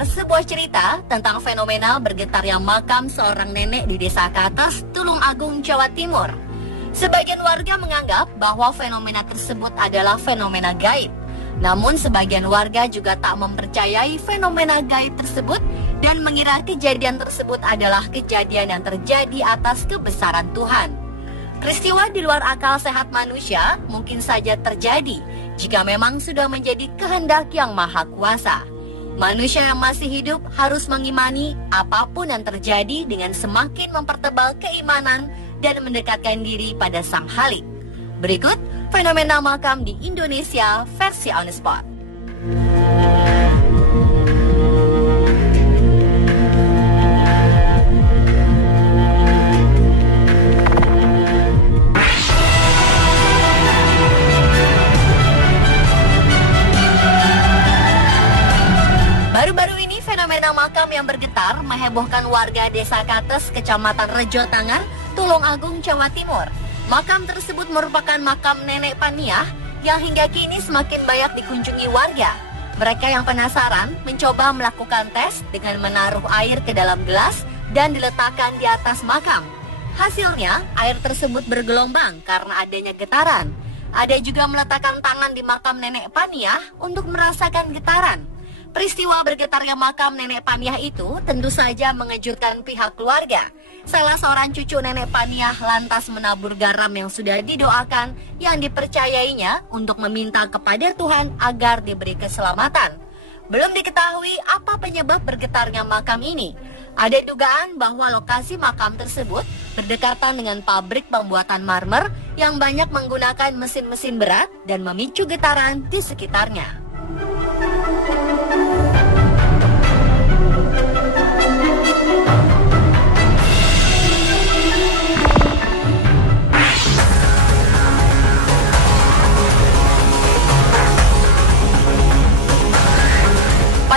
mendengar sebuah cerita tentang fenomena bergetarnya makam seorang nenek di Desa Kates, Tulung Agung, Jawa Timur. Sebagian warga menganggap bahwa fenomena tersebut adalah fenomena gaib. Namun sebagian warga juga tak mempercayai fenomena gaib tersebut dan mengira kejadian tersebut adalah kejadian yang terjadi atas kebesaran Tuhan. Peristiwa di luar akal sehat manusia mungkin saja terjadi jika memang sudah menjadi kehendak yang maha kuasa. Manusia yang masih hidup harus mengimani apapun yang terjadi dengan semakin mempertebal keimanan dan mendekatkan diri pada Sang Khalik. Berikut fenomena makam di Indonesia versi On The Spot. Baru-baru ini fenomena makam yang bergetar menghebohkan warga Desa Kates, Kecamatan Rejo Tangar, Tulung Agung, Jawa Timur. Makam tersebut merupakan makam Nenek Paniah yang hingga kini semakin banyak dikunjungi warga. Mereka yang penasaran mencoba melakukan tes dengan menaruh air ke dalam gelas dan diletakkan di atas makam. Hasilnya, air tersebut bergelombang karena adanya getaran. Ada juga meletakkan tangan di makam Nenek Paniah untuk merasakan getaran. Peristiwa bergetarnya makam Nenek Paniah itu tentu saja mengejutkan pihak keluarga. Salah seorang cucu Nenek Paniah lantas menabur garam yang sudah didoakan yang dipercayainya untuk meminta kepada Tuhan agar diberi keselamatan. Belum diketahui apa penyebab bergetarnya makam ini. Ada dugaan bahwa lokasi makam tersebut berdekatan dengan pabrik pembuatan marmer yang banyak menggunakan mesin-mesin berat dan memicu getaran di sekitarnya.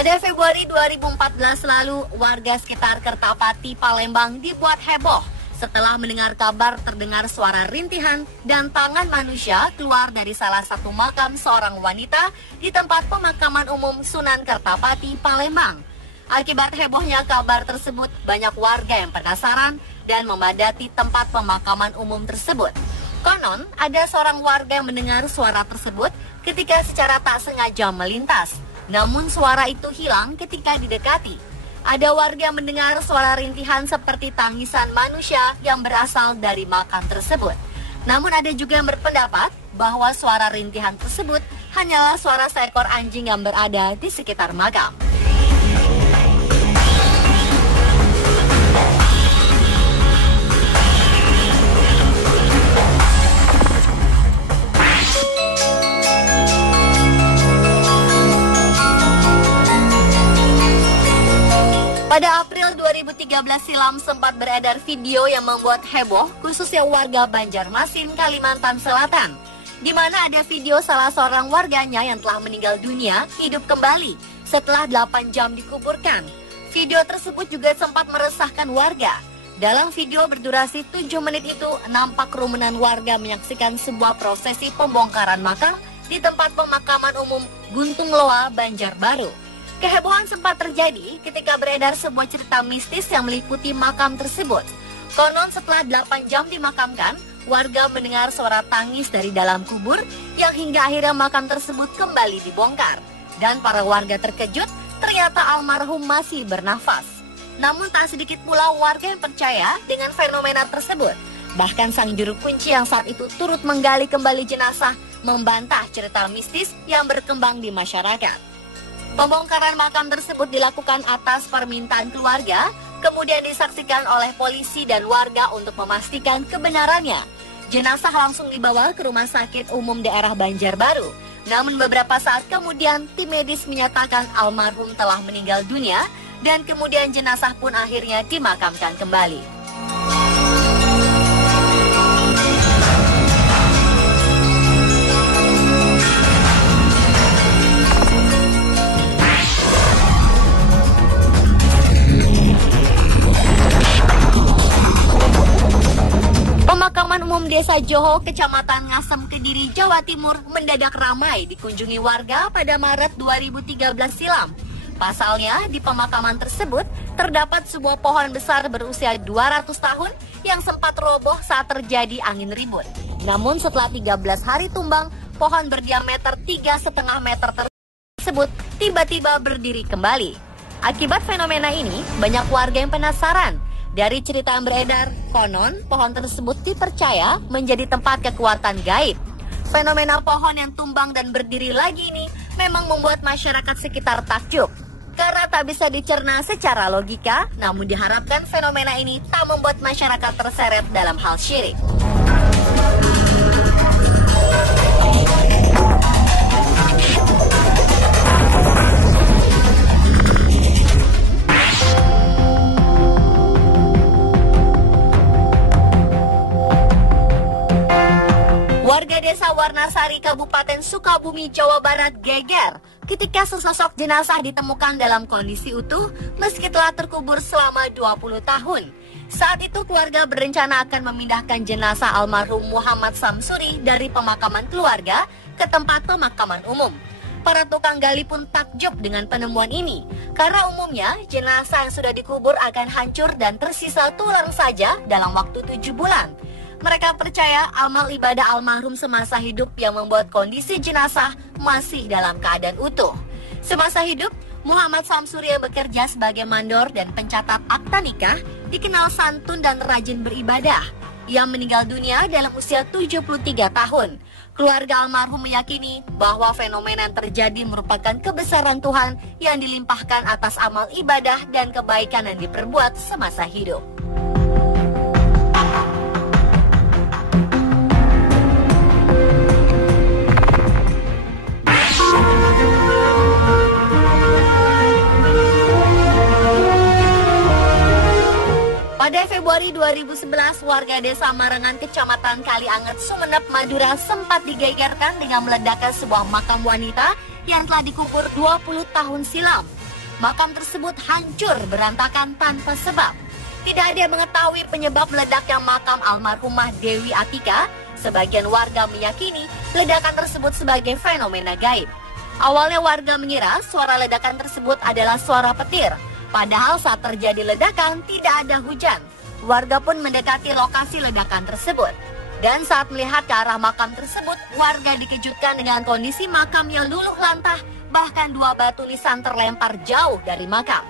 Pada Februari 2014 lalu, warga sekitar Kertapati, Palembang dibuat heboh setelah mendengar kabar terdengar suara rintihan dan tangan manusia keluar dari salah satu makam seorang wanita di tempat pemakaman umum Sunan Kertapati, Palembang. Akibat hebohnya kabar tersebut, banyak warga yang penasaran dan memadati tempat pemakaman umum tersebut. Konon, ada seorang warga yang mendengar suara tersebut ketika secara tak sengaja melintas. Namun suara itu hilang ketika didekati. Ada warga mendengar suara rintihan seperti tangisan manusia yang berasal dari makam tersebut. Namun ada juga yang berpendapat bahwa suara rintihan tersebut hanyalah suara seekor anjing yang berada di sekitar makam. Pada April 2013 silam sempat beredar video yang membuat heboh khususnya warga Banjarmasin, Kalimantan Selatan, di mana ada video salah seorang warganya yang telah meninggal dunia hidup kembali setelah 8 jam dikuburkan. Video tersebut juga sempat meresahkan warga. Dalam video berdurasi 7 menit itu nampak kerumunan warga menyaksikan sebuah prosesi pembongkaran makam di tempat pemakaman umum Guntung Loa, Banjarbaru. Kehebohan sempat terjadi ketika beredar sebuah cerita mistis yang meliputi makam tersebut. Konon setelah 8 jam dimakamkan, warga mendengar suara tangis dari dalam kubur yang hingga akhirnya makam tersebut kembali dibongkar. Dan para warga terkejut ternyata almarhum masih bernafas. Namun tak sedikit pula warga yang percaya dengan fenomena tersebut. Bahkan sang juru kunci yang saat itu turut menggali kembali jenazah membantah cerita mistis yang berkembang di masyarakat. Pembongkaran makam tersebut dilakukan atas permintaan keluarga, kemudian disaksikan oleh polisi dan warga untuk memastikan kebenarannya. Jenazah langsung dibawa ke Rumah Sakit Umum Daerah Banjarbaru. Namun beberapa saat kemudian tim medis menyatakan almarhum telah meninggal dunia dan kemudian jenazah pun akhirnya dimakamkan kembali. Pemakaman umum Desa Joho, Kecamatan Ngasem, Kediri, Jawa Timur mendadak ramai dikunjungi warga pada Maret 2013 silam. Pasalnya, di pemakaman tersebut terdapat sebuah pohon besar berusia 200 tahun yang sempat roboh saat terjadi angin ribut. Namun setelah 13 hari tumbang, pohon berdiameter 3,5 meter tersebut tiba-tiba berdiri kembali. Akibat fenomena ini, banyak warga yang penasaran. Dari cerita yang beredar, konon pohon tersebut dipercaya menjadi tempat kekuatan gaib. Fenomena pohon yang tumbang dan berdiri lagi ini memang membuat masyarakat sekitar takjub. Karena tak bisa dicerna secara logika, namun diharapkan fenomena ini tak membuat masyarakat terseret dalam hal syirik. Warga desa Warnasari, Kabupaten Sukabumi, Jawa Barat geger ketika sesosok jenazah ditemukan dalam kondisi utuh meski telah terkubur selama 20 tahun. Saat itu keluarga berencana akan memindahkan jenazah almarhum Muhammad Samsuri dari pemakaman keluarga ke tempat pemakaman umum. Para tukang gali pun takjub dengan penemuan ini, karena umumnya jenazah yang sudah dikubur akan hancur dan tersisa tulang saja dalam waktu 7 bulan. Mereka percaya amal ibadah almarhum semasa hidup yang membuat kondisi jenazah masih dalam keadaan utuh. Semasa hidup, Muhammad Samsuri yang bekerja sebagai mandor dan pencatat akta nikah dikenal santun dan rajin beribadah. Ia meninggal dunia dalam usia 73 tahun. Keluarga almarhum meyakini bahwa fenomena yang terjadi merupakan kebesaran Tuhan yang dilimpahkan atas amal ibadah dan kebaikan yang diperbuat semasa hidup. Pada Februari 2011, warga desa Marangan, Kecamatan Kalianget, Sumeneb, Madura sempat digegerkan dengan meledakkan sebuah makam wanita yang telah dikubur 20 tahun silam. Makam tersebut hancur berantakan tanpa sebab. Tidak ada yang mengetahui penyebab meledaknya makam almarhumah Dewi Atika. Sebagian warga meyakini ledakan tersebut sebagai fenomena gaib. Awalnya warga mengira suara ledakan tersebut adalah suara petir. Padahal saat terjadi ledakan tidak ada hujan. Warga pun mendekati lokasi ledakan tersebut. Dan saat melihat ke arah makam tersebut, warga dikejutkan dengan kondisi makam yang luluh lantah, bahkan 2 batu nisan terlempar jauh dari makam.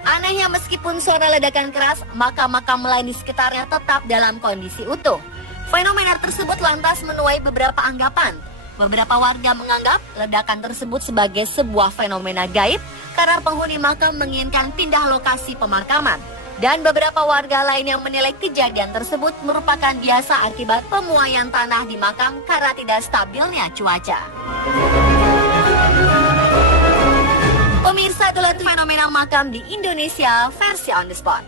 Anehnya meskipun suara ledakan keras, makam-makam lain di sekitarnya tetap dalam kondisi utuh. Fenomena tersebut lantas menuai beberapa anggapan. Beberapa warga menganggap ledakan tersebut sebagai sebuah fenomena gaib karena penghuni makam menginginkan pindah lokasi pemakaman. Dan beberapa warga lain yang menilai kejadian tersebut merupakan biasa akibat pemuaian tanah di makam karena tidak stabilnya cuaca. Pemirsa, itulah fenomena makam di Indonesia versi on the spot.